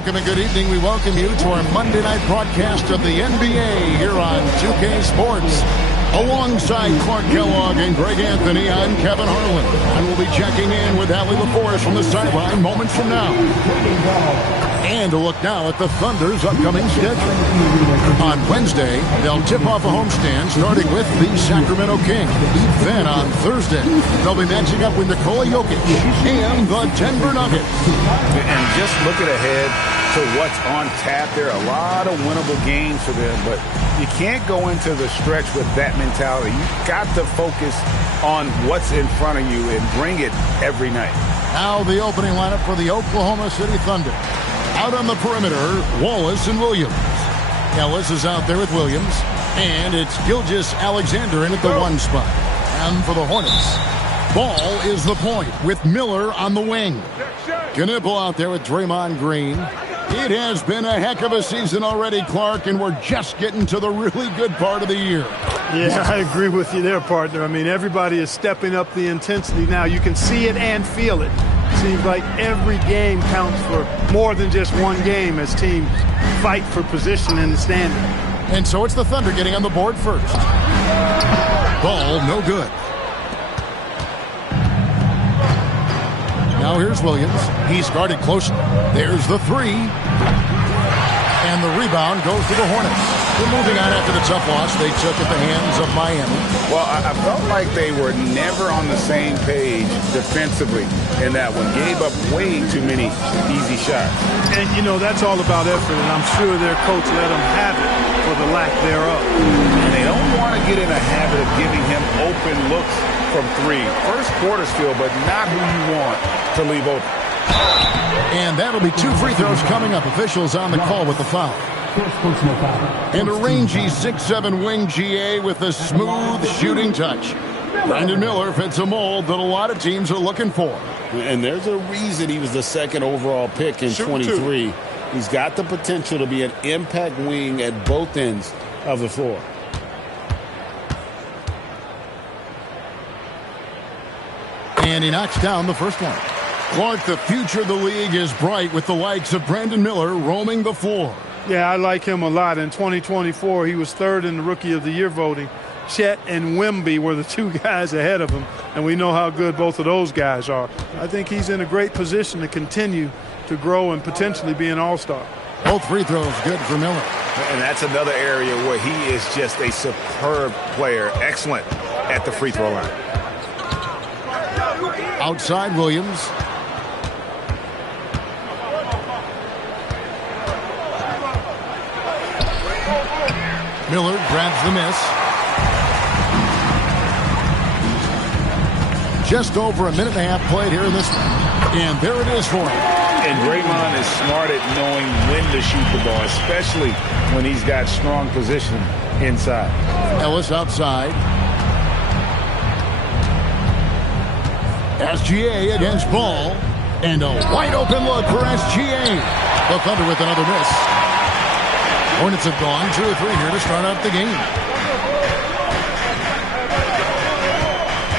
welcome and good evening. We welcome you to our Monday night broadcast of the NBA here on 2K Sports. Alongside Clark Kellogg and Greg Anthony, I'm Kevin Harlan. And we'll be checking in with Allie LaForest from the sideline moments from now. And a look now at the Thunder's upcoming schedule. On Wednesday, they'll tip off a homestand starting with the Sacramento Kings. Then on Thursday, they'll be matching up with Nikola Jokic and the Denver Nuggets. And just looking ahead to what's on tap, there are a lot of winnable games for them, but you can't go into the stretch with that mentality. You've got to focus on what's in front of you and bring it every night. Now the opening lineup for the Oklahoma City Thunder. Out on the perimeter, Wallace and Williams. Ellis is out there with Williams, and it's Gilgeous-Alexander in at the one spot. And for the Hornets, Ball is the point with Miller on the wing. Knipple out there with Draymond Green. It has been a heck of a season already, Clark, and we're just getting to the really good part of the year. Yeah, I agree with you there, partner. I mean, everybody is stepping up the intensity now. You can see it and feel it. Seems like every game counts for more than just one game as teams fight for position in the standing. And so it's the Thunder getting on the board first. Ball, no good. Now here's Williams. He's guarded closely. There's the three. And the rebound goes to the Hornets. They're moving on after the tough loss they took at the hands of Miami. Well, I felt like they were never on the same page defensively in that one. Gave up way too many easy shots. And, you know, that's all about effort, and I'm sure their coach let them have it for the lack thereof. And they don't want to get in a habit of giving him open looks from three. First quarter still, but not who you want to leave open. And that'll be 2 free throws coming up. Officials on the call with the foul. And a rangy 6'7" wing GA with a smooth shooting touch. Brandon Miller fits a mold that a lot of teams are looking for. And there's a reason he was the second overall pick in 23. He's got the potential to be an impact wing at both ends of the floor. And he knocks down the first one. Clark, the future of the league is bright with the likes of Brandon Miller roaming the floor. Yeah, I like him a lot. In 2024, he was third in the Rookie of the Year voting. Chet and Wemby were the two guys ahead of him, and we know how good both of those guys are. I think he's in a great position to continue to grow and potentially be an all-star. Both free throws good for Miller. And that's another area where he is just a superb player. Excellent at the free throw line. Outside Williams. Miller grabs the miss. Just over a minute and a half played here in this one. And there it is for him. And Draymond is smart at knowing when to shoot the ball, especially when he's got strong position inside. Ellis outside. SGA against Ball. And a wide open look for SGA. The Thunder with another miss. Hornets have gone 2 or 3 here to start out the game.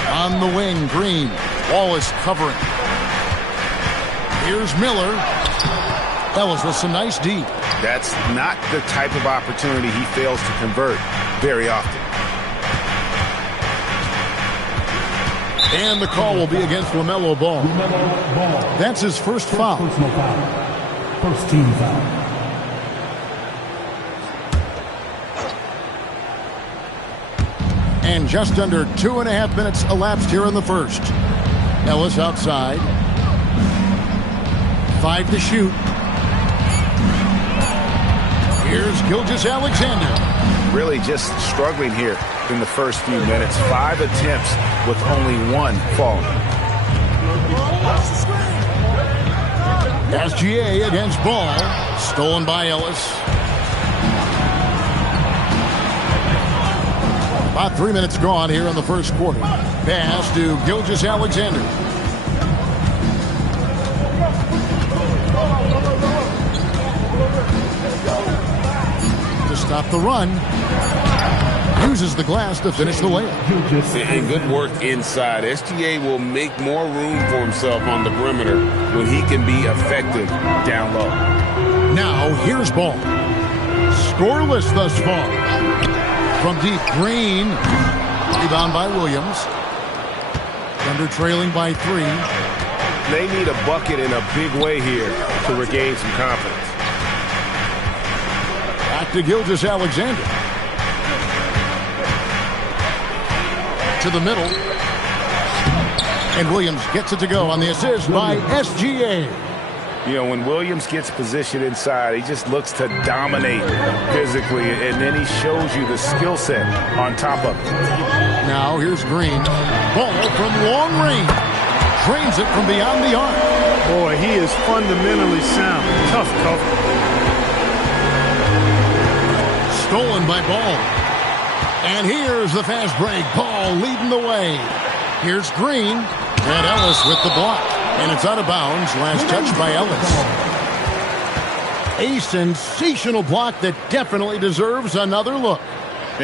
On the wing, Green. Wallace covering. Here's Miller. Ellis with some nice deep. That's not the type of opportunity he fails to convert very often. And the call will be against LaMelo Ball. That's his first foul. First team foul. And just under 2.5 minutes elapsed here in the first. Ellis outside. 5 to shoot. Here's Gilgeous-Alexander. Really just struggling here in the first few minutes. 5 attempts with only 1 falling. SGA against Ball. Stolen by Ellis. About 3 minutes gone here in the first quarter. Pass to Gilgeous-Alexander. To stop the run. Uses the glass to finish the layup. And good work inside. SGA will make more room for himself on the perimeter when he can be effective down low. Now here's ball. Scoreless thus far. From deep, Green. Rebound by Williams. Thunder trailing by 3. They need a bucket in a big way here to regain some confidence. Back to Gilgeous-Alexander. To the middle. And Williams gets it to go on the assist by SGA. You know, when Williams gets positioned inside, he just looks to dominate physically, and then he shows you the skill set on top of it. Now here's Green. Ball from long range. Drains it from beyond the arc. Boy, he is fundamentally sound. Tough cover. Stolen by Ball. And here's the fast break. Ball leading the way. Here's Green. And Ellis with the block. And it's out of bounds. Last touch by Ellis. A sensational block that definitely deserves another look.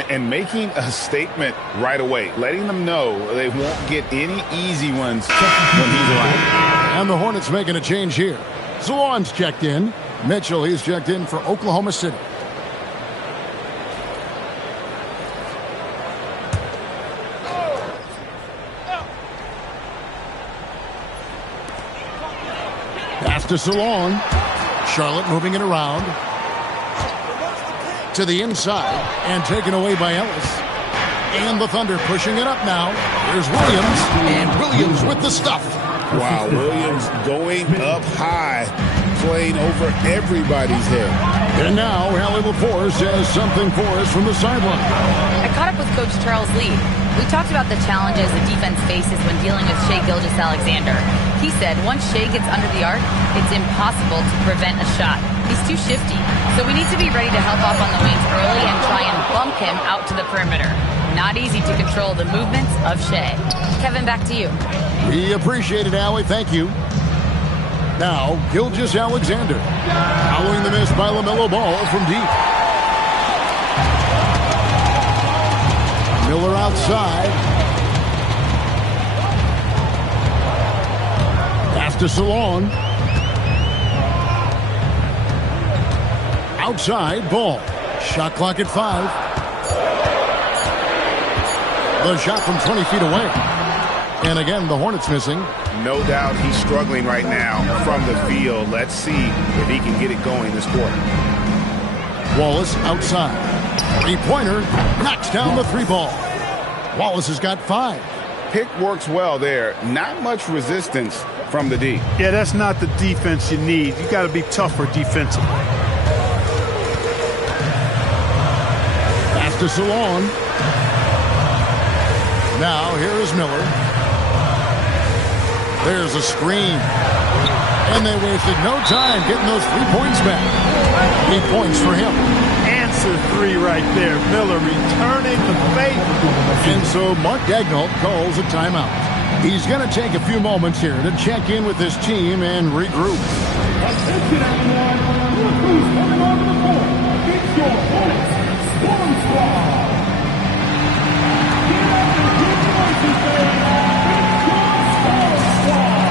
And making a statement right away, letting them know they won't get any easy ones when he's around. And the Hornets making a change here. Salon's checked in. Mitchell, he's checked in for Oklahoma City. Pass to Salon. Charlotte moving it around. To the inside and taken away by Ellis. And the Thunder pushing it up now. Here's Williams, and Williams with the stuff. Wow, Williams going up high, playing over everybody's head. And now Allie LaForce has something for us from the sideline. I caught up with Coach Charles Lee. We talked about the challenges the defense faces when dealing with Shai Gilgeous-Alexander. He said once Shai gets under the arc, it's impossible to prevent a shot. He's too shifty. So we need to be ready to help off on the wings early and try and bump him out to the perimeter. Not easy to control the movements of Shai. Kevin, back to you. We appreciate it, Allie. Thank you. Now, Gilgeous-Alexander. Following the miss by LaMelo Ball from deep. Miller outside. Pass to Salon. Outside, Ball. Shot clock at 5. The shot from 20 feet away. And again, the Hornets missing. No doubt he's struggling right now from the field. Let's see if he can get it going this quarter. Wallace outside. Three-pointer knocks down the 3-ball. Wallace has got 5. Pick works well there. Not much resistance from the D. Yeah, that's not the defense you need. You got to be tougher defensively. Pass to Salon. Now here is Miller. There's a screen. And they wasted no time getting those 3 points back. 8 points for him. Answer 3 right there. Miller returning the favor. And so Mark Daigneault calls a timeout. He's going to take a few moments here to check in with his team and regroup. Attention everyone, look who's coming onto the court. It's your Hornets Storm Squad. Get up and get voices there. It's your Storm Squad.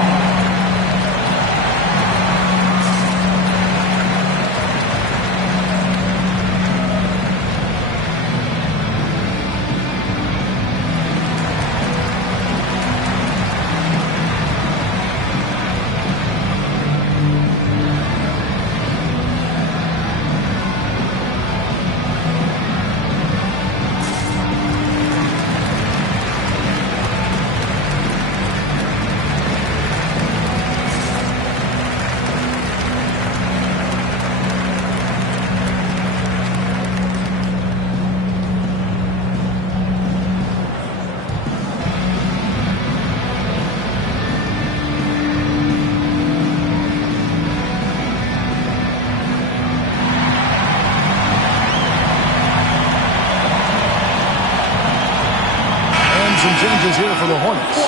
Changes here for the Hornets.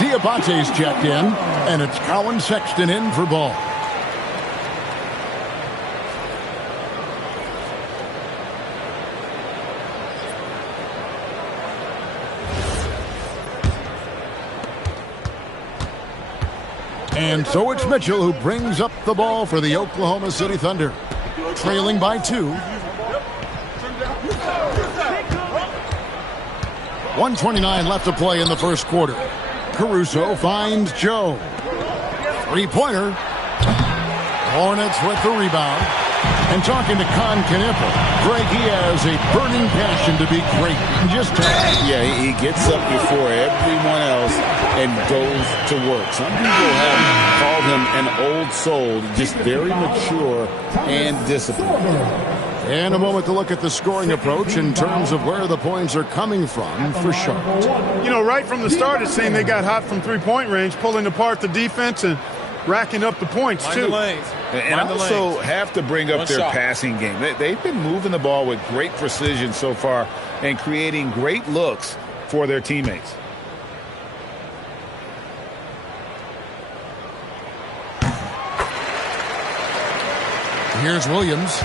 Diabate's checked in, and it's Colin Sexton in for Ball. And so it's Mitchell who brings up the ball for the Oklahoma City Thunder. Trailing by 2. 1:29 left to play in the first quarter. Caruso finds Joe. Three-pointer. Hornets with the rebound. And talking to Con Knippel, Greg, he has a burning passion to be great. Yeah, he gets up before everyone else and goes to work. Some people have called him an old soul, just very mature and disciplined. And a moment to look at the scoring approach in terms of where the points are coming from for Charlotte. You know, right from the start, it seemed they got hot from three-point range, pulling apart the defense and racking up the points, too. And also have to bring up their passing game. They've been moving the ball with great precision so far and creating great looks for their teammates. Here's Williams.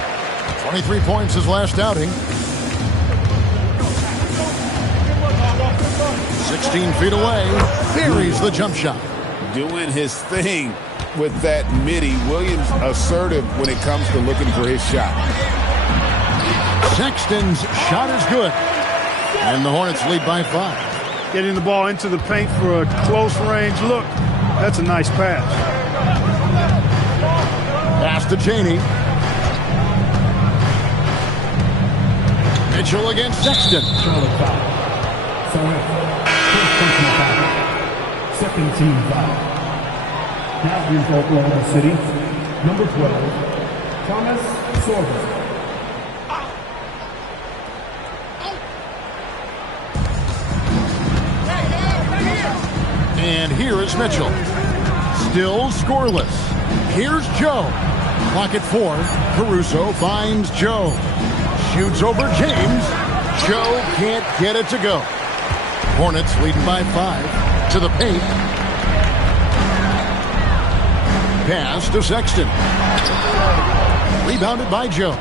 23 points his last outing. 16 feet away. Buries the jump shot. Doing his thing with that midi. Williams assertive when it comes to looking for his shot. Sexton's shot is good. And the Hornets lead by 5. Getting the ball into the paint for a close range look. That's a nice pass. Pass to Chaney. Mitchell against Sexton. Charlotte foul. First personal foul. Second team foul. Now in Oklahoma City, number 12, Thomas Sorber. And here is Mitchell. Still scoreless. Here's Joe. Clock at 4. Caruso finds Joe. Shoots over James. Joe can't get it to go. Hornets leading by 5. To the paint. Pass to Sexton. Rebounded by Joe.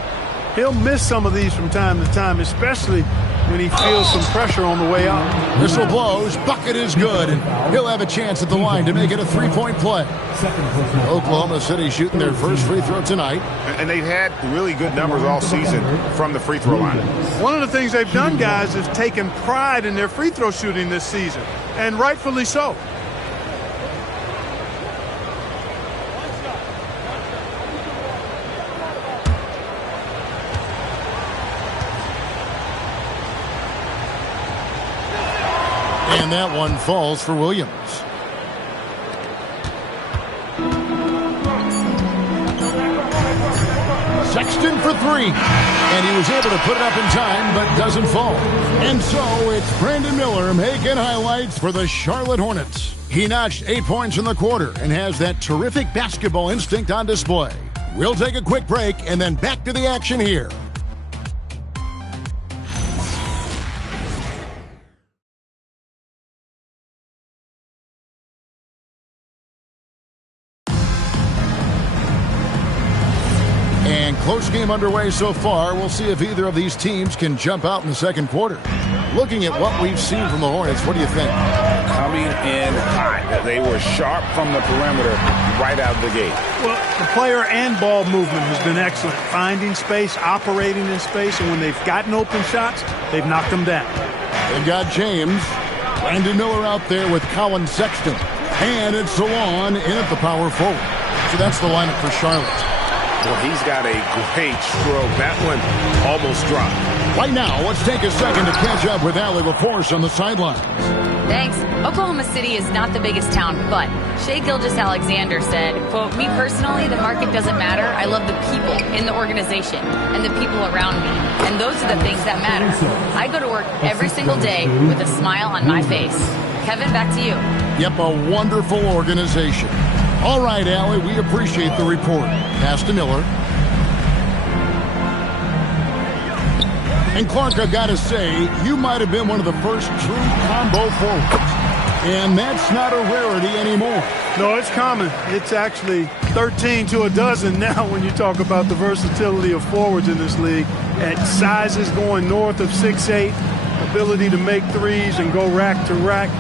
He'll miss some of these from time to time, especially when he feels some pressure on the way out. Whistle blows. Bucket is good. And he'll have a chance at the line to make it a three-point play. Oklahoma City shooting their first free throw tonight. And they've had really good numbers all season from the free throw line. One of the things they've done, guys, is taken pride in their free throw shooting this season, and rightfully so. And that one falls for Williams. Sexton for 3. And he was able to put it up in time, but doesn't fall. And so it's Brandon Miller making highlights for the Charlotte Hornets. He notched 8 points in the quarter and has that terrific basketball instinct on display. We'll take a quick break and then back to the action here. Close game underway so far. We'll see if either of these teams can jump out in the second quarter. Looking at what we've seen from the Hornets, what do you think? Coming in hot. They were sharp from the perimeter right out of the gate. Well, the player and ball movement has been excellent. Finding space, operating in space, and when they've gotten open shots, they've knocked them down. They've got James. Brandon Miller out there with Colin Sexton. And it's Salon in at the power forward. So that's the lineup for Charlotte. Well, he's got a great stroke. That one almost dropped. Right now, let's take a second to catch up with Allie LaForce on the sidelines. Thanks. Oklahoma City is not the biggest town, but Shai Gilgeous-Alexander said, quote, "Me personally, the market doesn't matter. I love the people in the organization and the people around me. And those are the things that matter. I go to work every single day with a smile on my face." Kevin, back to you. Yep, a wonderful organization. All right, Allie, we appreciate the report. Pass to Miller. And Clark, I've got to say, you might have been one of the first true combo forwards. And that's not a rarity anymore. No, it's common. It's actually 13 to a dozen now when you talk about the versatility of forwards in this league. At sizes going north of 6'8", ability to make threes and go rack to rack.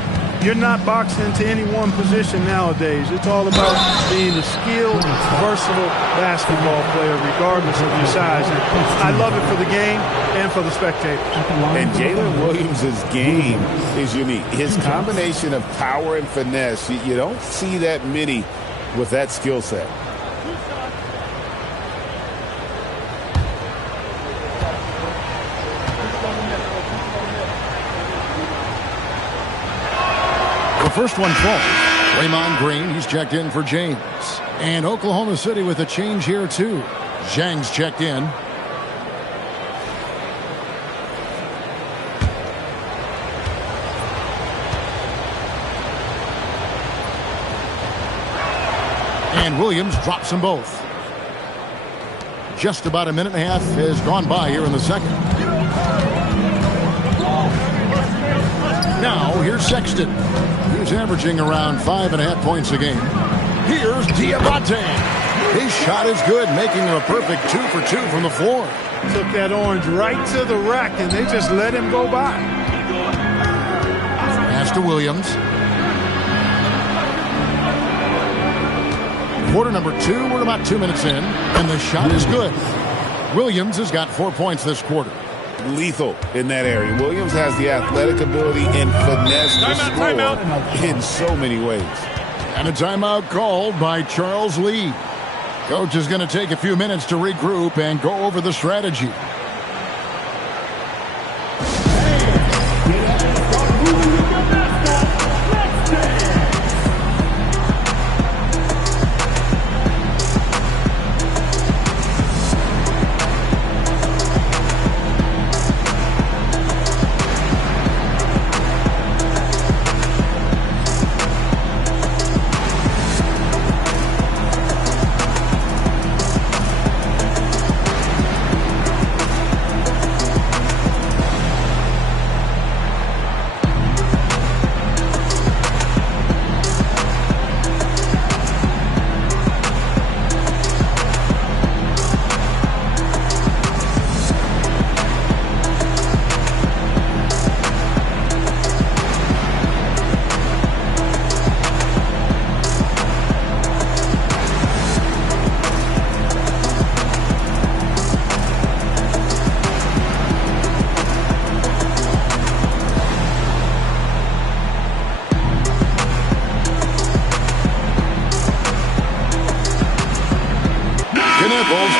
You're not boxed into any one position nowadays. It's all about being a skilled, versatile basketball player, regardless of your size. And I love it for the game and for the spectator. And Jalen Williams' game is unique. His combination of power and finesse, you don't see that many with that skill set. First one falls. Draymond Green, he's checked in for James. And Oklahoma City with a change here, too. Zhang's checked in. And Williams drops them both. Just about a minute and a half has gone by here in the second. Now, here's Sexton. He's averaging around 5.5 points a game. Here's Diabate. His shot is good, making him a perfect 2 for 2 from the floor. Took that orange right to the rack, and they just let him go by. Pass to Williams. Quarter number 2, we're about 2 minutes in, and the shot is good. Williams has got 4 points this quarter. Lethal in that area. Williams has the athletic ability and finesse to score in so many ways. And a timeout called by Charles Lee. Coach is going to take a few minutes to regroup and go over the strategy.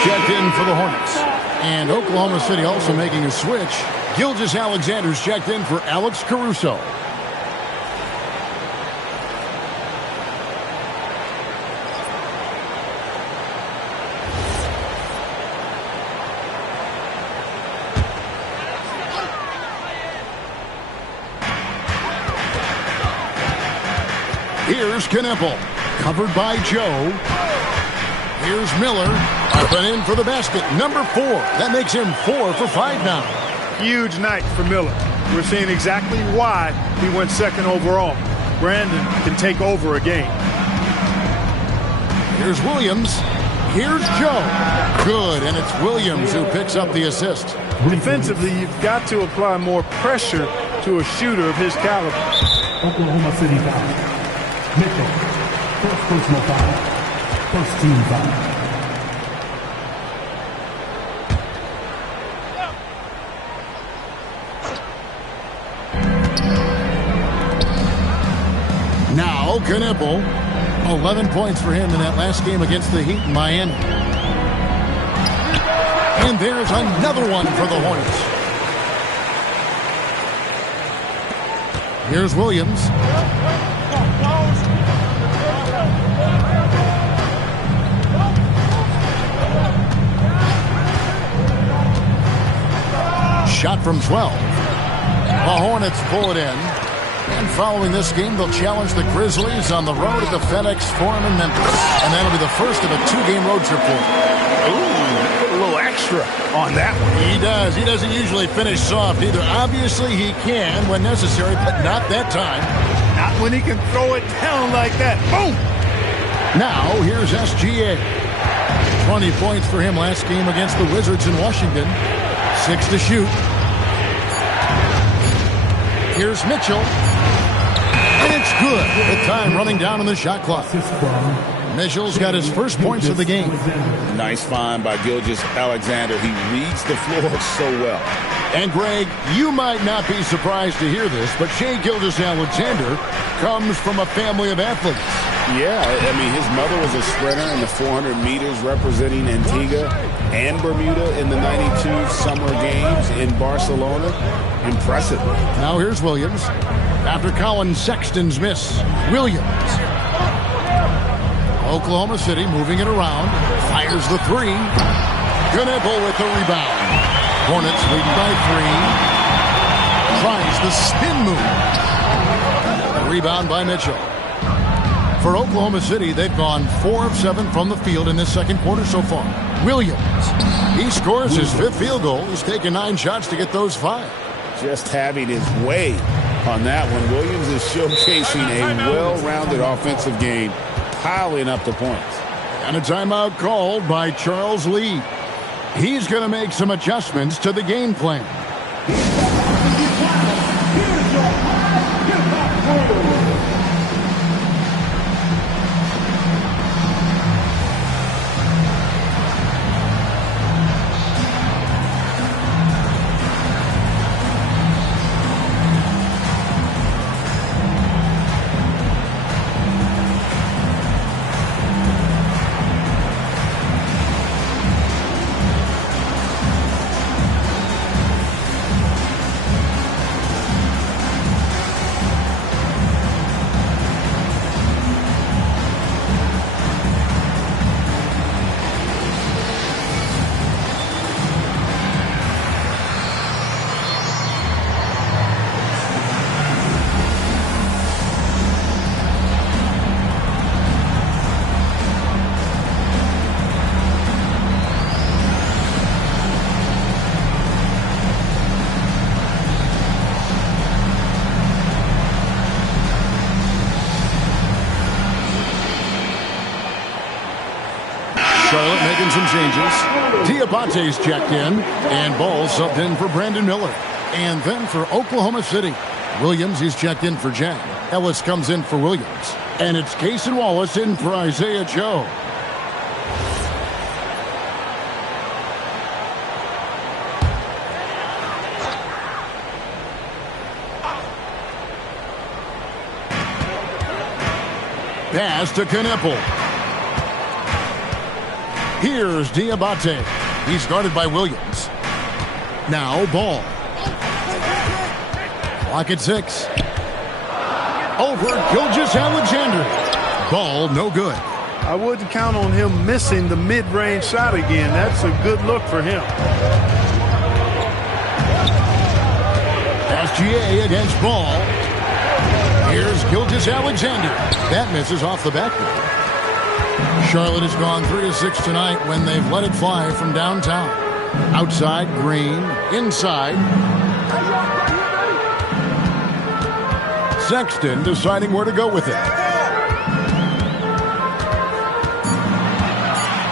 Checked in for the Hornets. And Oklahoma City also making a switch. Gilgeous-Alexander's checked in for Alex Caruso. Here's Kneppel, covered by Joe. Here's Miller, up and in for the basket. Number 4. That makes him 4 for 5 now. Huge night for Miller. We're seeing exactly why he went second overall. Brandon can take over a game. Here's Williams. Here's Joe. Good, and it's Williams who picks up the assist. Defensively, you've got to apply more pressure to a shooter of his caliber. Oklahoma City foul. Mitchell, first personal foul. First team foul. Now, Kneppel, 11 points for him in that last game against the Heat in Miami. And there's another one for the Hornets. Here's Williams. Shot from 12. The Hornets pull it in. And following this game, they'll challenge the Grizzlies on the road at the FedEx Forum in Memphis. And that'll be the first of a 2-game road trip for them. Ooh, put a little extra on that one. He does. He doesn't usually finish soft either. Obviously, he can when necessary, but not that time. Not when he can throw it down like that. Boom! Now, here's SGA. 20 points for him last game against the Wizards in Washington. 6 to shoot. Here's Mitchell. And it's good with time running down on the shot clock. Mitchell's got his first points of the game. Nice find by Gilgeous-Alexander. He reads the floor so well. And, Greg, you might not be surprised to hear this, but Shai Gilgeous-Alexander comes from a family of athletes. Yeah, I mean, his mother was a sprinter in the 400 meters representing Antigua and Bermuda in the 92 Summer Games in Barcelona. Impressive. Now here's Williams. After Colin Sexton's miss, Williams. Oklahoma City moving it around. Fires the three. Knueppel with the rebound. Hornets leading by 3. Tries the spin move. The rebound by Mitchell. For Oklahoma City, they've gone 4 of 7 from the field in this second quarter so far. Williams. He scores his 5th field goal. He's taken 9 shots to get those 5. Just having his way on that one. Williams is showcasing a well-rounded offensive game, piling up the points. And a timeout called by Charles Lee. He's going to make some adjustments to the game plan. Charlotte making some changes. Diabate's checked in, and Ball subbed in for Brandon Miller. And then for Oklahoma City, Williams is checked in for Jack. Ellis comes in for Williams. And it's Cason Wallace in for Isaiah Joe. Pass to Knueppel. Here's Diabate. He's guarded by Williams. Now Ball. Clock at 6. Over Gilgeous-Alexander. Ball no good. I wouldn't count on him missing the mid-range shot again. That's a good look for him. SGA against Ball. Here's Gilgeous-Alexander. That misses off the backboard. Charlotte has gone 3 of 6 tonight when they've let it fly from downtown. Outside, Green. Inside. Sexton deciding where to go with it.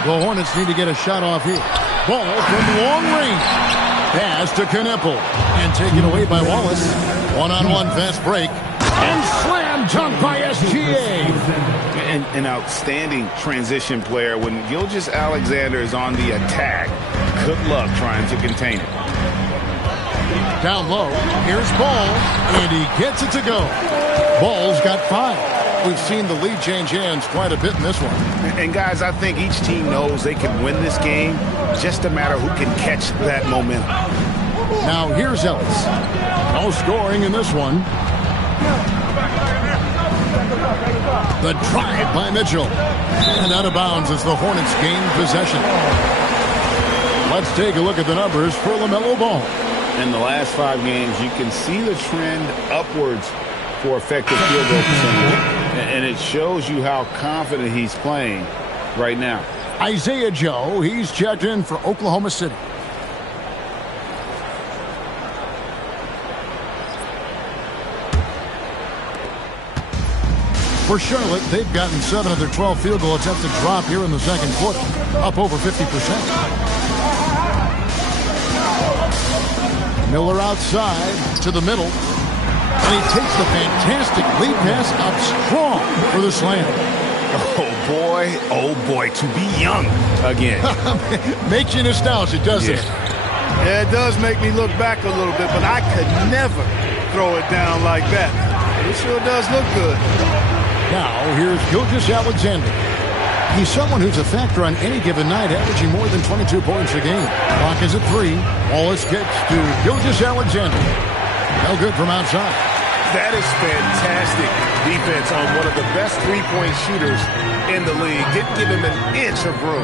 The Hornets need to get a shot off here. Ball from long range. Pass to Knueppel. And taken away by Wallace. One-on-one fast break. And slam dunk by SGA. An outstanding transition player. When Gilgeous-Alexander is on the attack, good luck trying to contain it. Down low, here's Ball, and he gets it to go. Ball's got 5. We've seen the lead change hands quite a bit in this one. And guys, I think each team knows they can win this game. Just a matter who can catch that momentum. Now here's Ellis. No scoring in this one. The drive by Mitchell. And out of bounds as the Hornets gain possession. Let's take a look at the numbers for LaMelo Ball. In the last 5 games, you can see the trend upwards for effective field goal percentage. And it shows you how confident he's playing right now. Isaiah Joe, he's checked in for Oklahoma City. For Charlotte, they've gotten 7 of their 12 field goal attempts to drop here in the second quarter, up over 50%. Miller outside to the middle. And he takes the fantastic lead pass up strong for the slam. Oh boy, to be young again. Makes you nostalgic, doesn't it? Yeah, it does make me look back a little bit, but I could never throw it down like that. It sure does look good. Now, here's Gilgeous-Alexander. He's someone who's a factor on any given night, averaging more than 22 points a game. Clock is at 3. Wallace gets to Gilgeous-Alexander. No good from outside. That is fantastic defense on one of the best three-point shooters in the league. Didn't give him an inch of room.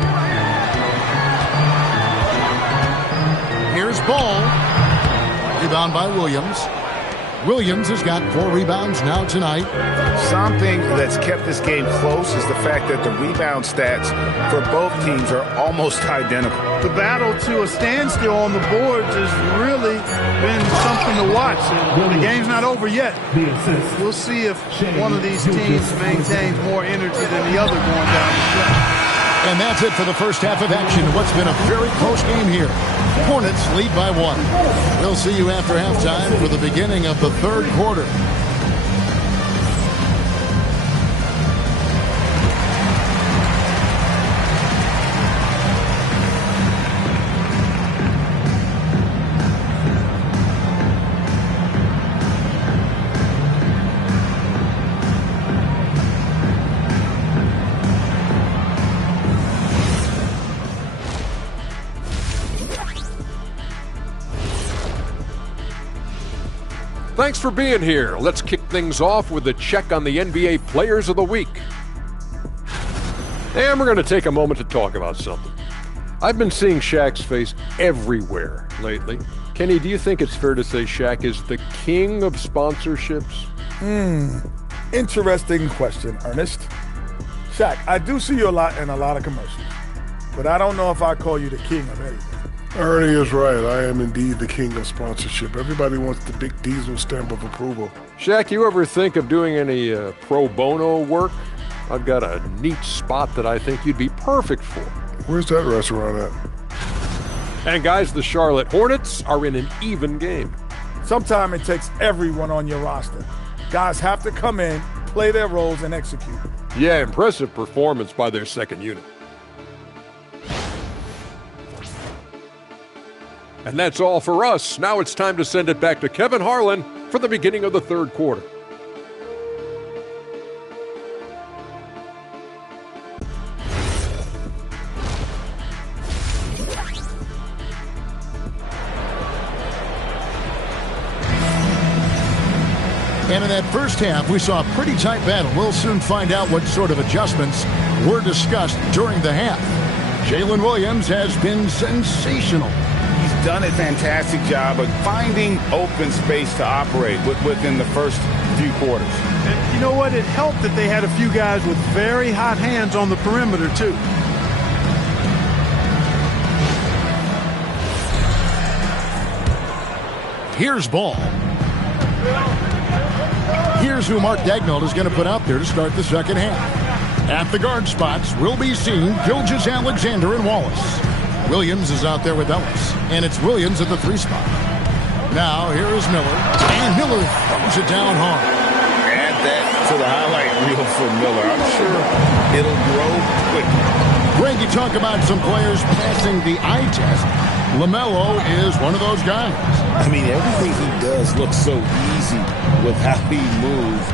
Here's Ball. Rebound by Williams. Williams has got 4 rebounds now tonight. Something that's kept this game close is the fact that the rebound stats for both teams are almost identical. The battle to a standstill on the boards has really been something to watch. And the game's not over yet. We'll see if one of these teams maintains more energy than the other going down the stretch. And that's it for the first half of action. What's been a very close game here. Hornets lead by 1. We'll see you after halftime for the beginning of the third quarter. Thanks for being here. Let's kick things off with a check on the NBA Players of the Week. And we're going to take a moment to talk about something. I've been seeing Shaq's face everywhere lately. Kenny, do you think it's fair to say Shaq is the king of sponsorships? Interesting question, Ernest. Shaq, I do see you a lot in a lot of commercials, but I don't know if I call you the king of anything. Ernie is right. I am indeed the king of sponsorship. Everybody wants the big diesel stamp of approval. Shaq, you ever think of doing any pro bono work? I've got a neat spot that I think you'd be perfect for. Where's that restaurant at? And guys, the Charlotte Hornets are in an even game. Sometimes it takes everyone on your roster. Guys have to come in, play their roles, and execute. Yeah, impressive performance by their second unit. And that's all for us. Now it's time to send it back to Kevin Harlan for the beginning of the third quarter. And in that first half, we saw a pretty tight battle. We'll soon find out what sort of adjustments were discussed during the half. Jalen Williams has been sensational. He's done a fantastic job of finding open space to operate within the first few quarters. And you know what? It helped that they had a few guys with very hot hands on the perimeter, too. Here's Ball. Here's who Mark Daigneault is going to put out there to start the second half. At the guard spots, we'll be seeing Gilgeous-Alexander and Wallace. Williams is out there with Ellis, and it's Williams at the 3 spot. Now, here is Miller, and Miller throws it down hard. Add that to the highlight reel for Miller. I'm sure it'll grow quickly. Greg, you talk about some players passing the eye test. LaMelo is one of those guys. I mean, everything he does looks so easy with how he moves,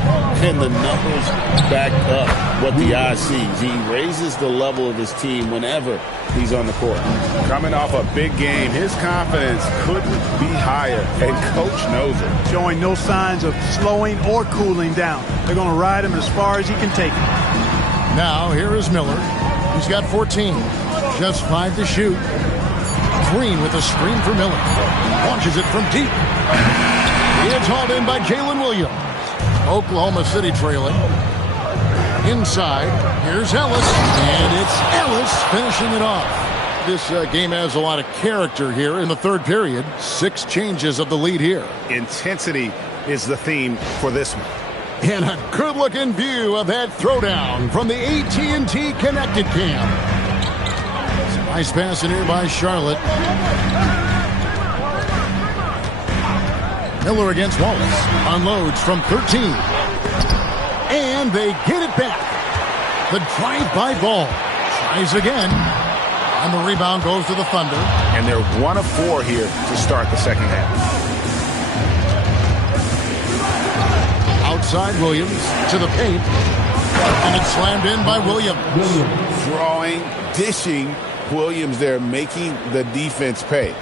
and the numbers back up what the eye sees. He raises the level of his team whenever he's on the court. Coming off a big game, his confidence couldn't be higher, and Coach knows it. Showing no signs of slowing or cooling down. They're going to ride him as far as he can take him. Now, here is Miller. He's got 14. Just 5 to shoot. Green with a screen for Miller. Launches it from deep. It's hauled in by Jalen Williams. Oklahoma City trailing. Inside, here's Ellis. And it's Ellis finishing it off. This game has a lot of character here in the third period. 6 changes of the lead here. Intensity is the theme for this one. And a good-looking view of that throwdown from the AT&T Connected Cam. Nice pass in here by Charlotte. Miller against Wallace. Unloads from 13. And they get it back. The drive-by ball. Tries again. And the rebound goes to the Thunder. And they're 1 of 4 here to start the second half. Outside Williams to the paint. And it's slammed in by Williams. Drawing, dishing. Williams there making the defense pay.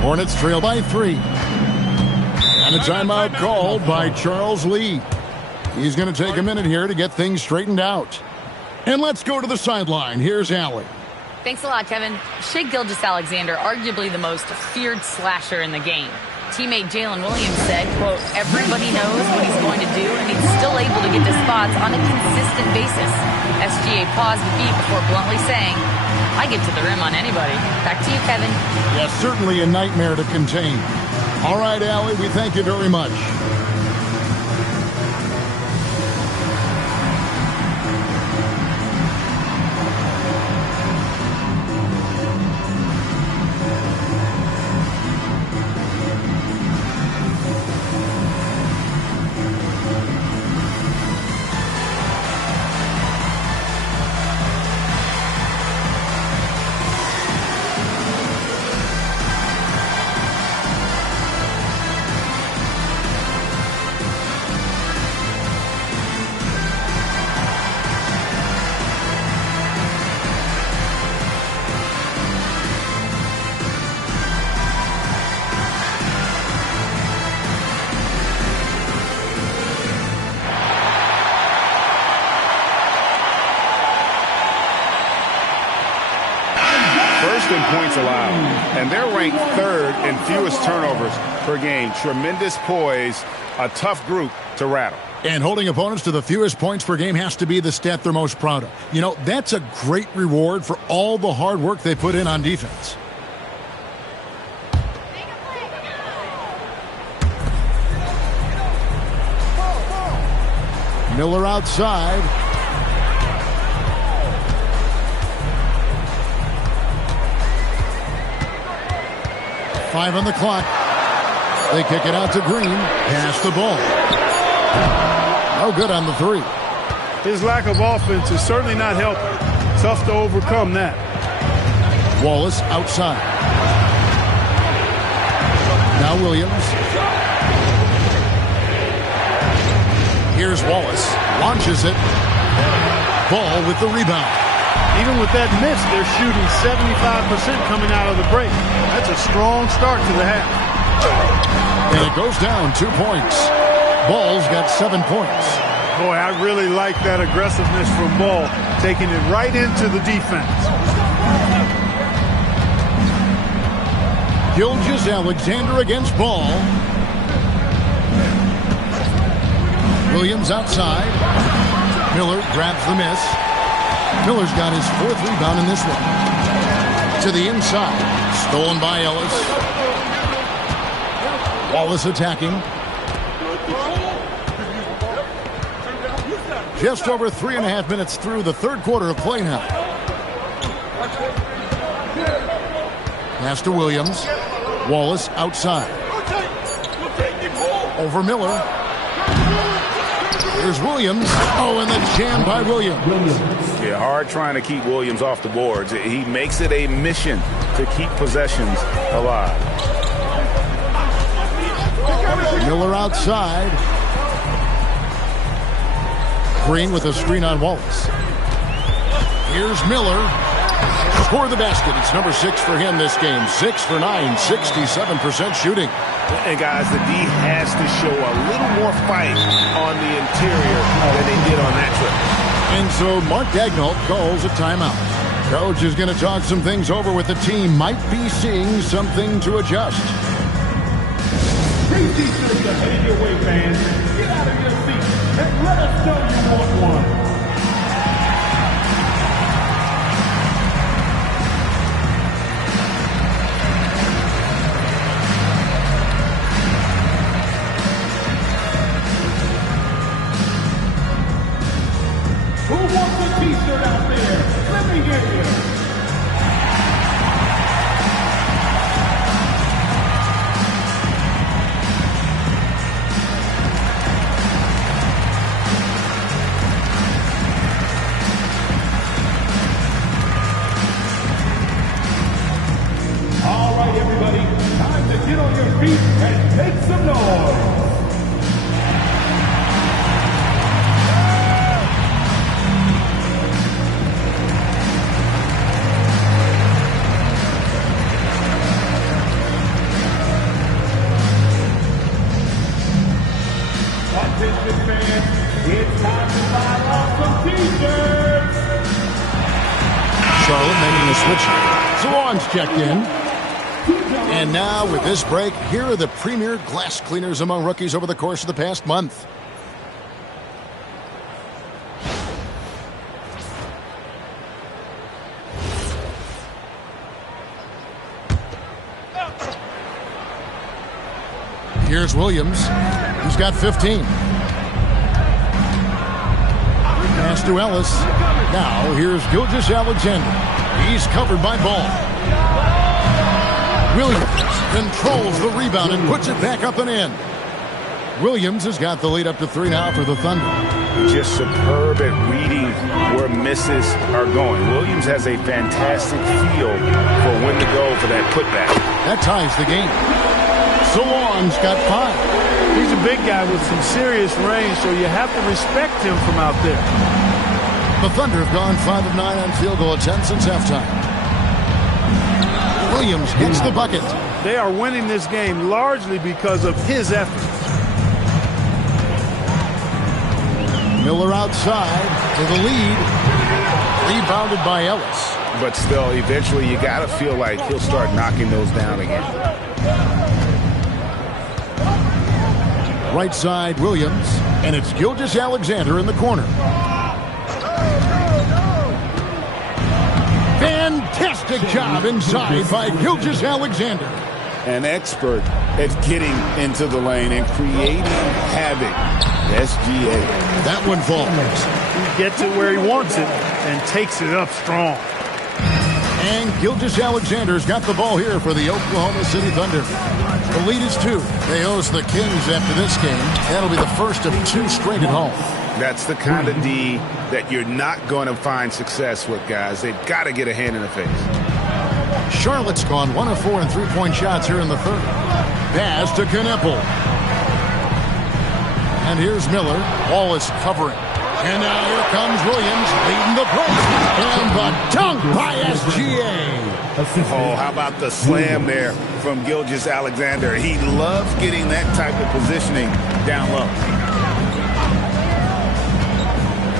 Hornets trail by 3. And a timeout called by Charles Lee. He's going to take a minute here to get things straightened out. And let's go to the sideline. Here's Allie. Thanks a lot, Kevin. Shai Gilgeous-Alexander, arguably the most feared slasher in the game. Teammate Jalen Williams said, quote, everybody knows what he's going to do, and he's still able to get to spots on a consistent basis. SGA paused the beat before bluntly saying, I get to the rim on anybody. Back to you, Kevin. Yes, certainly a nightmare to contain. All right, Allie, we thank you very much. In points allowed, and they're ranked 3rd in fewest turnovers per game. Tremendous poise, a tough group to rattle. And holding opponents to the fewest points per game has to be the stat they're most proud of. You know, that's a great reward for all the hard work they put in on defense. Miller outside. Five on the clock. They kick it out to Green. Pass the ball. No good on the 3. His lack of offense is certainly not helping. Tough to overcome that. Wallace outside. Now Williams. Here's Wallace. Launches it. Ball with the rebound. Even with that miss, they're shooting 75% coming out of the break. That's a strong start to the half. And it goes down 2 points. Ball's got 7 points. Boy, I really like that aggressiveness from Ball, taking it right into the defense. Gilgeous-Alexander against Ball. Williams outside. Miller grabs the miss. Miller's got his 4th rebound in this one. To the inside. Stolen by Ellis. Wallace attacking. Just over 3.5 minutes through the 3rd quarter of play now. Pass to Williams. Wallace outside. Over Miller. Here's Williams. Oh, and the jam by Williams. Yeah, hard trying to keep Williams off the boards. He makes it a mission to keep possessions alive. Miller outside. Green with a screen on Wallace. Here's Miller. Score the basket. It's number 6 for him this game. 6 for 9, 67% shooting. And guys, the D has to show a little more fight on the interior than they did on that trip. And so Mark Daigneault calls a timeout. Coach is going to talk some things over with the team. Might be seeing something to adjust. Bring t-shirts to head your way, fans. Get out of your seats and let us know you want one. Who wants a t-shirt out there? Let me get you. get on your feet and make some noise. Attention fans, it's time to buy off some t-shirts. Charlotte making a switch. Salon's checked in. And now with this break, here are the premier glass cleaners among rookies over the course of the past month. Here's Williams. He's got 15. Pass to Ellis. Now here's Gilgeous-Alexander. He's covered by Ball. Williams controls the rebound and puts it back up and in. Williams has got the lead up to 3 now for the Thunder. Just superb at reading where misses are going. Williams has a fantastic feel for when to go for that putback. That ties the game. Salon's got 5. He's a big guy with some serious range, so you have to respect him from out there. The Thunder have gone 5 of 9 on field goal attempts since halftime. Williams gets the bucket. They are winning this game largely because of his efforts. Miller outside to the lead. Rebounded by Ellis. But still, eventually you got to feel like he'll start knocking those down again. Right side, Williams. And it's Gilgeous-Alexander in the corner. Fantastic job inside by Gilgeous-Alexander. An expert at getting into the lane and creating havoc. SGA. That one falls. He gets it where he wants it and takes it up strong. And Gilgeous-Alexander's got the ball here for the Oklahoma City Thunder. The lead is 2. They host the Kings after this game. That'll be the first of 2 straight at home. That's the kind of D that you're not going to find success with, guys. They've got to get a hand in the face. Charlotte's gone 1 of 4 in 3-point shots here in the third. Pass to Kneppel. And here's Miller. Wallace covering. And now here comes Williams leading the press. And the dunk by SGA. Oh, how about the slam there from Gilgeous-Alexander? He loves getting that type of positioning down low.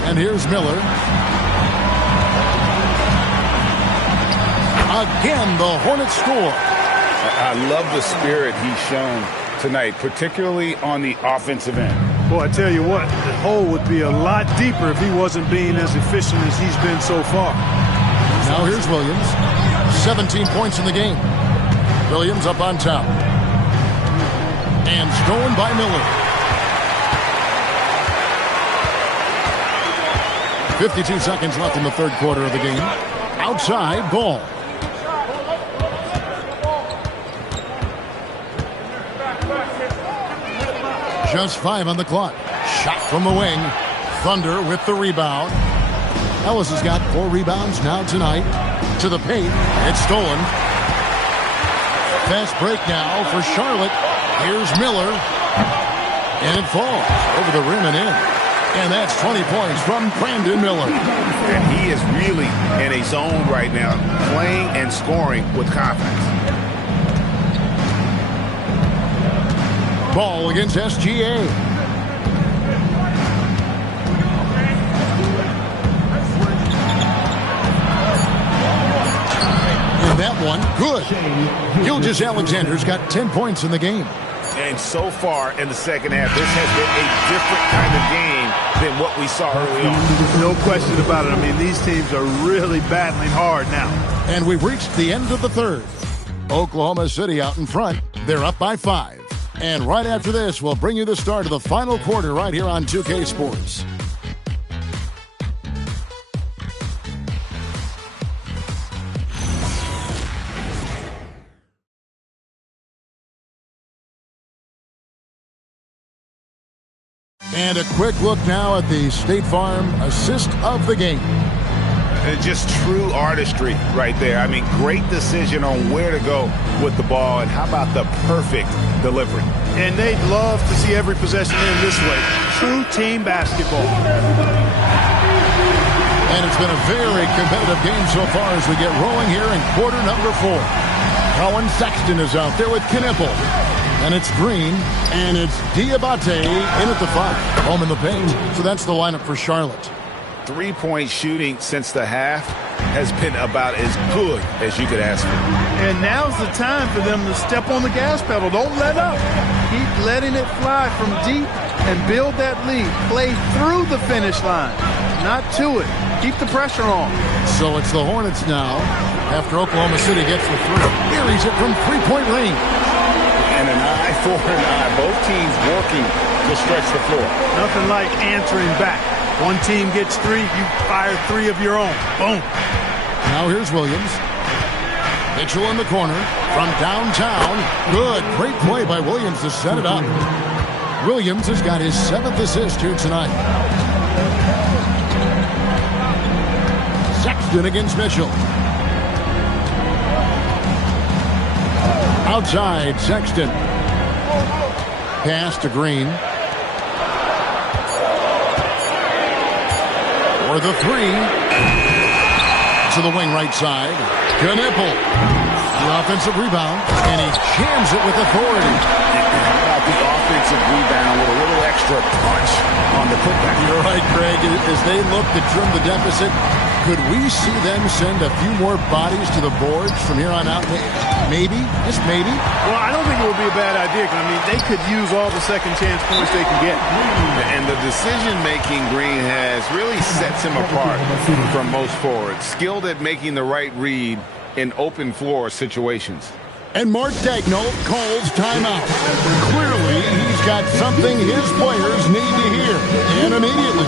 And here's Miller. Again, the Hornets score. I love the spirit he's shown tonight, particularly on the offensive end. Boy, I tell you what, the hole would be a lot deeper if he wasn't being as efficient as he's been so far. Now here's Williams. 17 points in the game. Williams up on top. And stolen by Miller. 52 seconds left in the third quarter of the game. Outside, Ball. Just 5 on the clock. Shot from the wing. Thunder with the rebound. Ellis has got 4 rebounds now tonight. To the paint. It's stolen. Fast break now for Charlotte. Here's Miller. And it falls over the rim and in. And that's 20 points from Brandon Miller. And he is really in a zone right now, playing and scoring with confidence. Ball against SGA. And that one, good. Gilgeous-Alexander's got 10 points in the game. And so far in the second half, this has been a different kind of game than what we saw early on. No question about it. I mean, these teams are really battling hard now. And we've reached the end of the third. Oklahoma City out in front. They're up by 5. And right after this, we'll bring you the start of the final quarter right here on 2K Sports. And a quick look now at the State Farm assist of the game. Just true artistry right there. I mean, great decision on where to go with the ball, and how about the perfect delivery. And they'd love to see every possession in this way. True team basketball. And it's been a very competitive game so far as we get rolling here in quarter number 4. Colin Sexton is out there with Knipple. And it's Green, and it's Diabate in at the 5. Home in the paint. So that's the lineup for Charlotte. Three-point shooting since the half has been about as good as you could ask for. And now's the time for them to step on the gas pedal. Don't let up. Keep letting it fly from deep and build that lead. Play through the finish line, not to it. Keep the pressure on. So it's the Hornets now after Oklahoma City gets the 3. Carries it from three-point range. And an eye for an eye. Both teams working to stretch the floor. Nothing like answering back. One team gets 3, you fire 3 of your own. Boom. Now here's Williams. Mitchell in the corner from downtown. Good. Great play by Williams to set it up. Williams has got his 7th assist here tonight. Sexton against Mitchell. Outside, Sexton. Pass to Green. For the 3. To the wing right side. Knipple. The offensive rebound. And he jams it with authority. How about the offensive rebound with a little extra punch on the putback? You're right, Craig. As they look to trim the deficit, could we see them send a few more bodies to the boards from here on out? Maybe. Just maybe. Well, I don't think it would be a bad idea. I mean, they could use all the second chance points they can get. And the decision-making Green has really sets him apart from most forwards. Skilled at making the right read in open floor situations. And Mark Daigneault calls timeout. Clearly, he's got something his players need to hear. And immediately.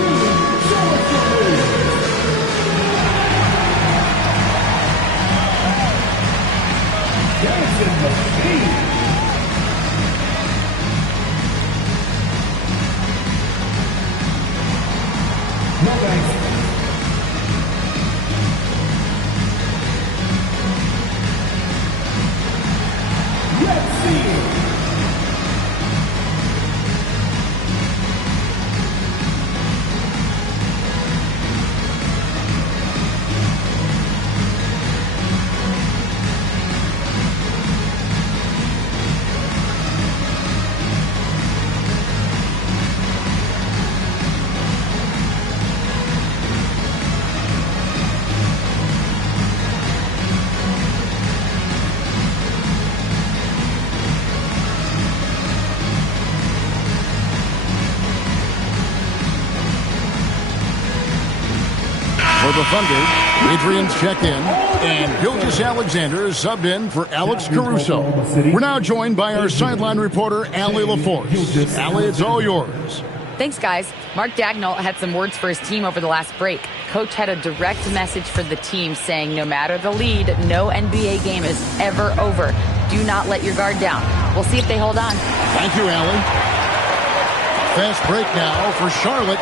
For the Thunder, Adrian's checked in, and Gilgeous-Alexander is subbed in for Alex Caruso. We're now joined by our sideline reporter, Allie LaForce. Allie, it's all yours. Thanks, guys. Mark Daigneault had some words for his team over the last break. Coach had a direct message for the team saying no matter the lead, no NBA game is ever over. Do not let your guard down. We'll see if they hold on. Thank you, Allie. Fast break now for Charlotte.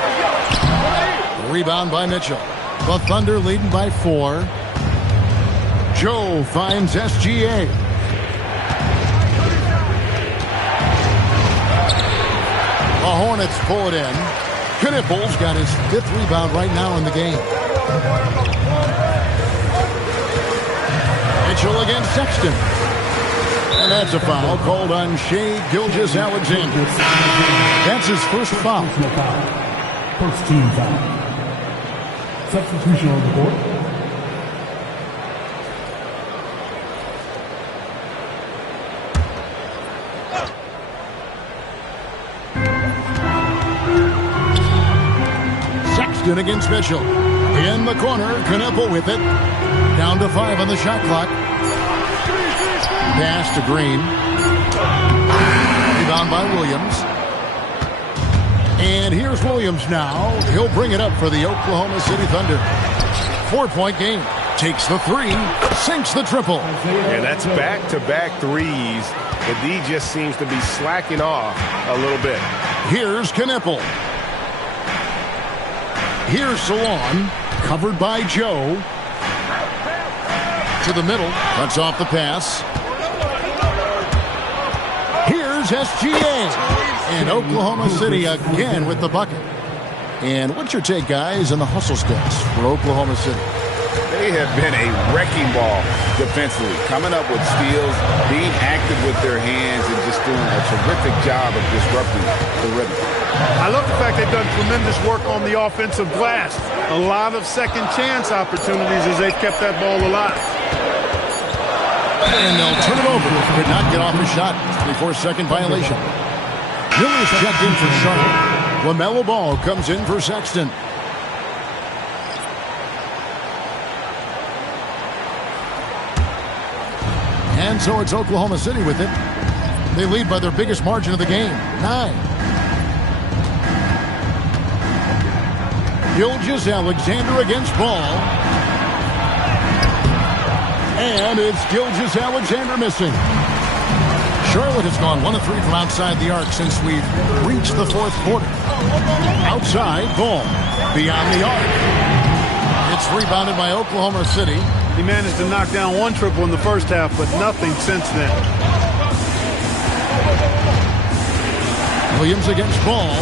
Rebound by Mitchell. The Thunder leading by 4. Joe finds SGA. The Hornets pull it in. Knipple's got his 5th rebound right now in the game. Mitchell against Sexton. And that's a foul called on Shai Gilgeous-Alexander. That's his first foul. First team foul. Substitution on the court. Sexton against Mitchell. In the corner, Knipple with it. Down to 5 on the shot clock. Pass to Green. Rebound by Williams. And here's Williams now. He'll bring it up for the Oklahoma City Thunder. 4-point game. Takes the 3. Sinks the triple. Yeah, that's back-to-back threes. The D just seems to be slacking off a little bit. Here's Knipple. Here's Salon. Covered by Joe. To the middle. Cuts off the pass. Here's SGA. And Oklahoma City again with the bucket. And what's your take, guys, on the hustle stats for Oklahoma City? They have been a wrecking ball defensively, coming up with steals, being active with their hands, and just doing a terrific job of disrupting the rhythm. I love the fact they've done tremendous work on the offensive glass. A lot of second chance opportunities as they've kept that ball alive. And they'll turn it over. Could not get off a shot. 24-second violation. Miller's checked in for Charlotte. LaMelo Ball comes in for Sexton. And so it's Oklahoma City with it. They lead by their biggest margin of the game, 9. Gilgeous-Alexander against Ball. And it's Gilgeous-Alexander missing. Charlotte has gone 1 of 3 from outside the arc since we've reached the fourth quarter. Outside, Ball. Beyond the arc. It's rebounded by Oklahoma City. He managed to knock down 1 triple in the first half, but nothing since then. Williams against Ball.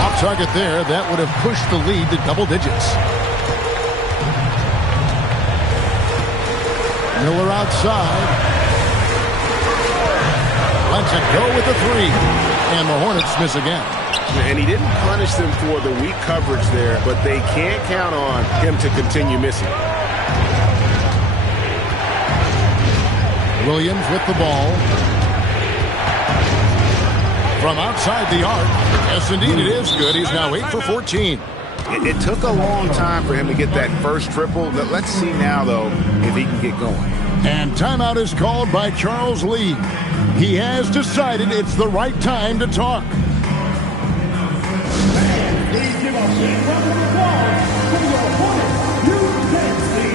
Off target there. That would have pushed the lead to double digits. Miller outside. Lets it go with the 3. And the Hornets miss again. And he didn't punish them for the weak coverage there, but they can't count on him to continue missing. Williams with the ball. From outside the arc. Yes, indeed, it is good. He's now 8 for 14. It took a long time for him to get that first triple. Let's see now, though, if he can get going. And timeout is called by Charles Lee. He has decided it's the right time to talk. Please give a big round of applause for your Hornets dynasty.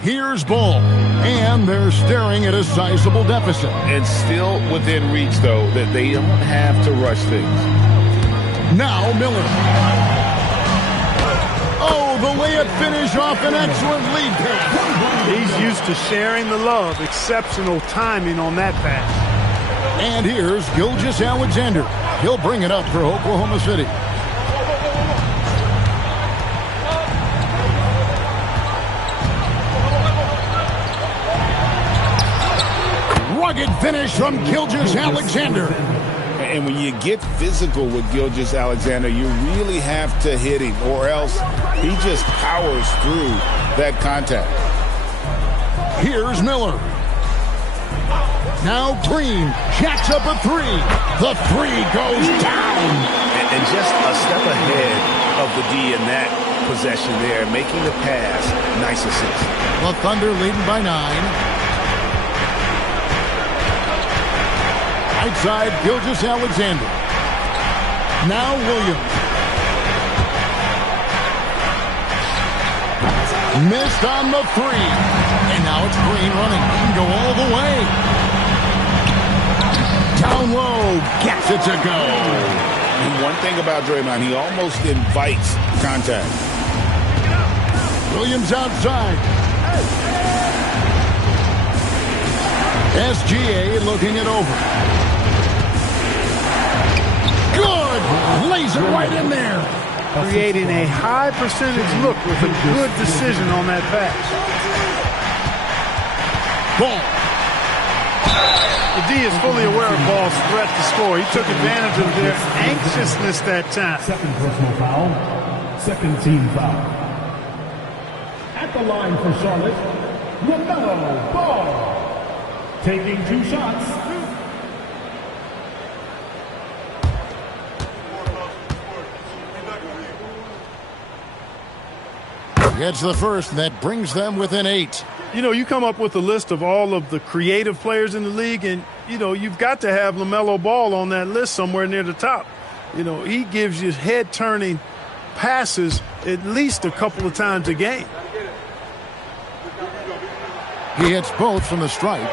Here's Ball. And they're staring at a sizable deficit. And still within reach, though, that they don't have to rush things. Now Miller. Oh, the layup finish off an excellent lead pass. He's used to sharing the love. Exceptional timing on that pass. And here's Gilgeous-Alexander. He'll bring it up for Oklahoma City. Rugged finish from Gilgeous-Alexander. And when you get physical with Gilgeous-Alexander, you really have to hit him, or else he just powers through that contact. Here's Miller. Now Green jacks up a 3. The 3 goes down. And just a step ahead of the D in that possession there, making the pass. Nice assist. The Thunder leading by 9. Outside Gilgeous-Alexander. Now Williams. Missed on the 3. And now it's Green running. He can go all the way. Down low, gets it to go. And one thing about Draymond, he almost invites contact. Williams outside. SGA looking it over. Good! Lays it right in there. Creating a high percentage look with a good decision on that pass. Ball. The D is fully aware of Ball's threat to score. He took advantage of their anxiousness that time. Second personal foul. Second team foul. At the line for Charlotte, LaMelo Ball. Taking 2 shots. Gets the first, and that brings them within 8. You know, you come up with a list of all of the creative players in the league, and, you know, you've got to have LaMelo Ball on that list somewhere near the top. You know, he gives you head-turning passes at least a couple of times a game. He hits both from the stripe.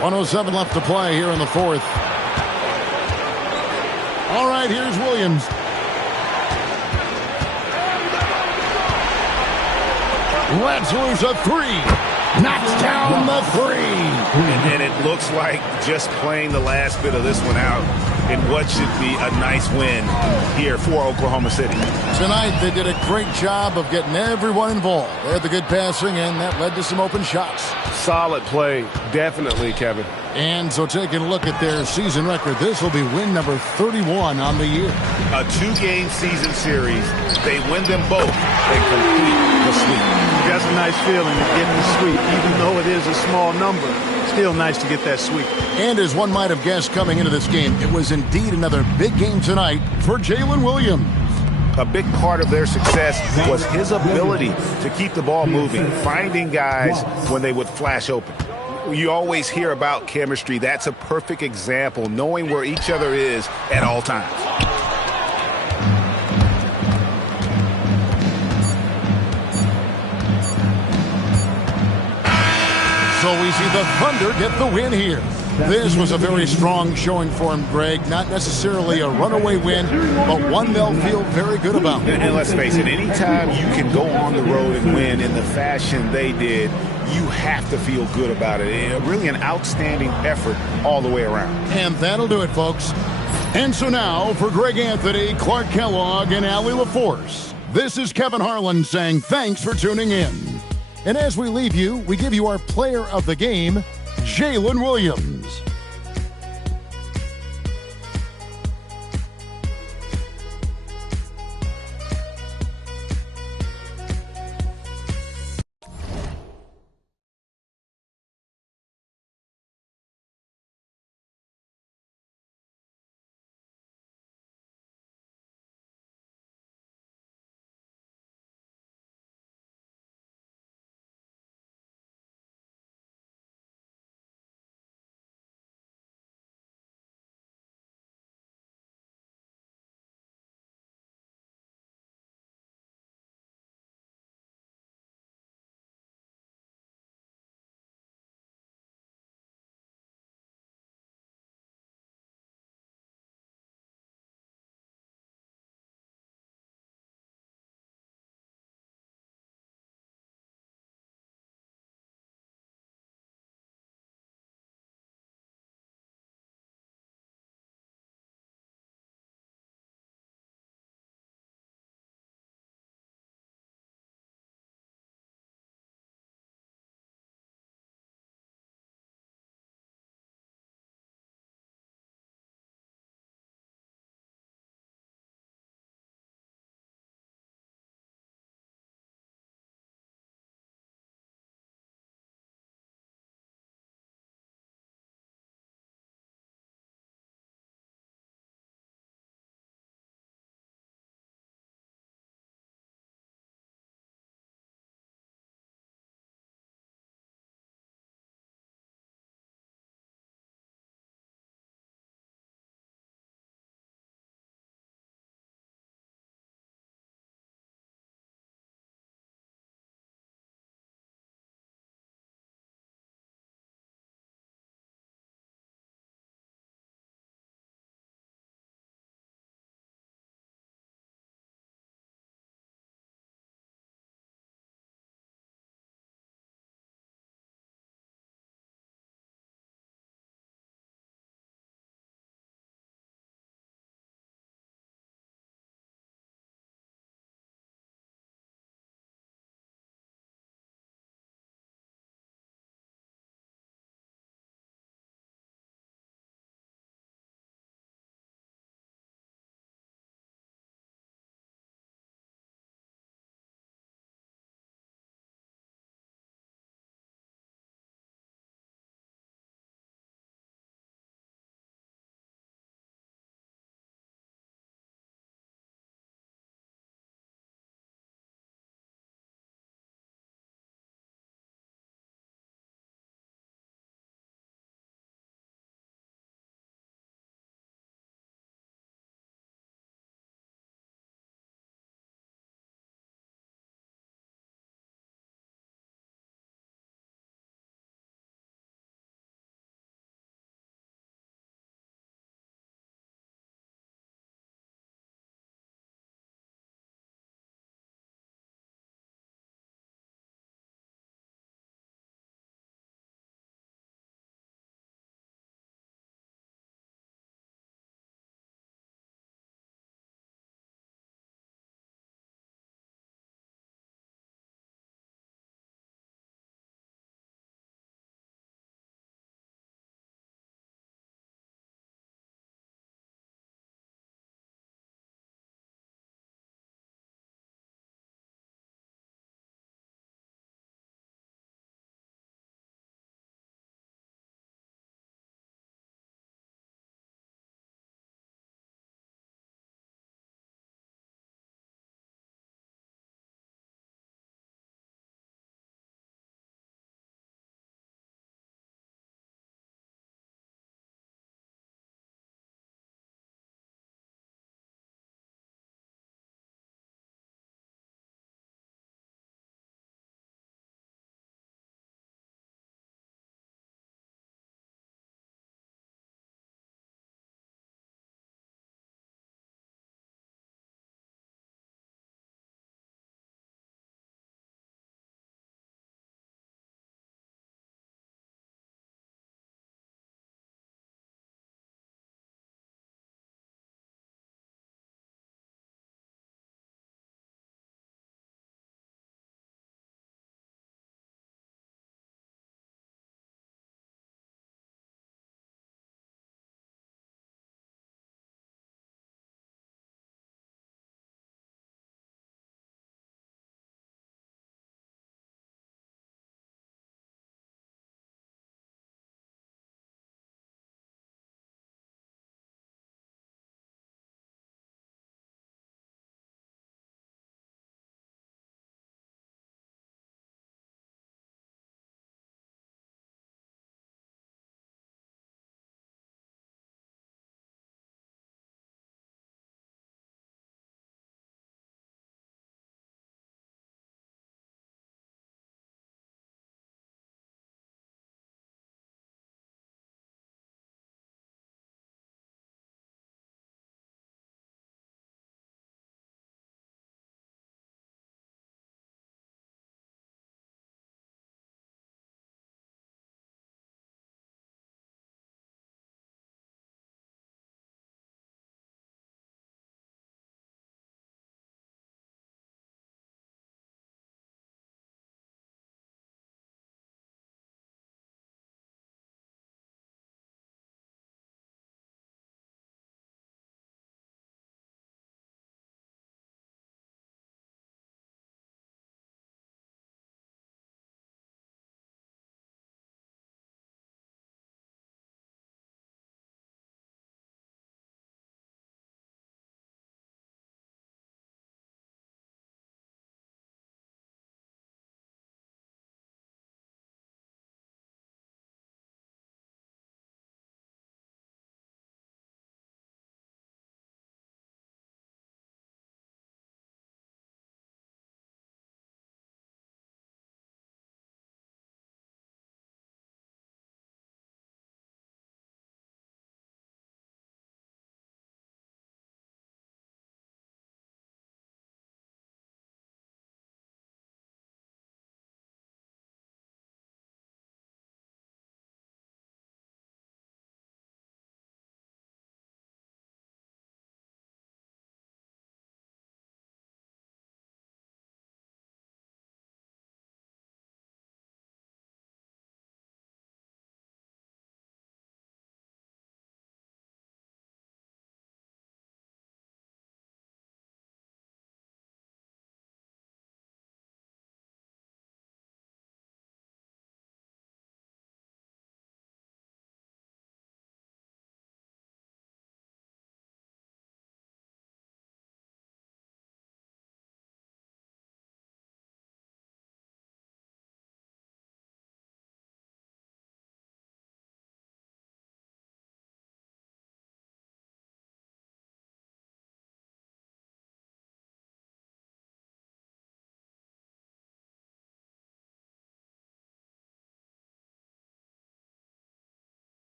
.107 left to play here in the fourth. All right, here's Williams. Lets loose a 3. Knocks down the 3. And it looks like just playing the last bit of this one out in what should be a nice win here for Oklahoma City. Tonight, they did a great job of getting everyone involved. They had the good passing, and that led to some open shots. Solid play, definitely, Kevin. And so taking a look at their season record, this will be win number 31 on the year. A 2-game season series. They win them both and complete the sweep. That's a nice feeling to get the sweep. Even though it is a small number, still nice to get that sweep. And as one might have guessed coming into this game, it was indeed another big game tonight for Jalen Williams. A big part of their success was his ability to keep the ball moving, finding guys when they would flash open. You always hear about chemistry. That's a perfect example, knowing where each other is at all times. So we see the Thunder get the win here. This was a very strong showing for him, Greg. Not necessarily a runaway win, but one they'll feel very good about. And let's face it, anytime you can go on the road and win in the fashion they did, you have to feel good about it. Really an outstanding effort all the way around. And that'll do it, folks. And so now, for Greg Anthony, Clark Kellogg, and Allie LaForce, this is Kevin Harlan saying thanks for tuning in. And as we leave you, we give you our player of the game, Jalen Williams.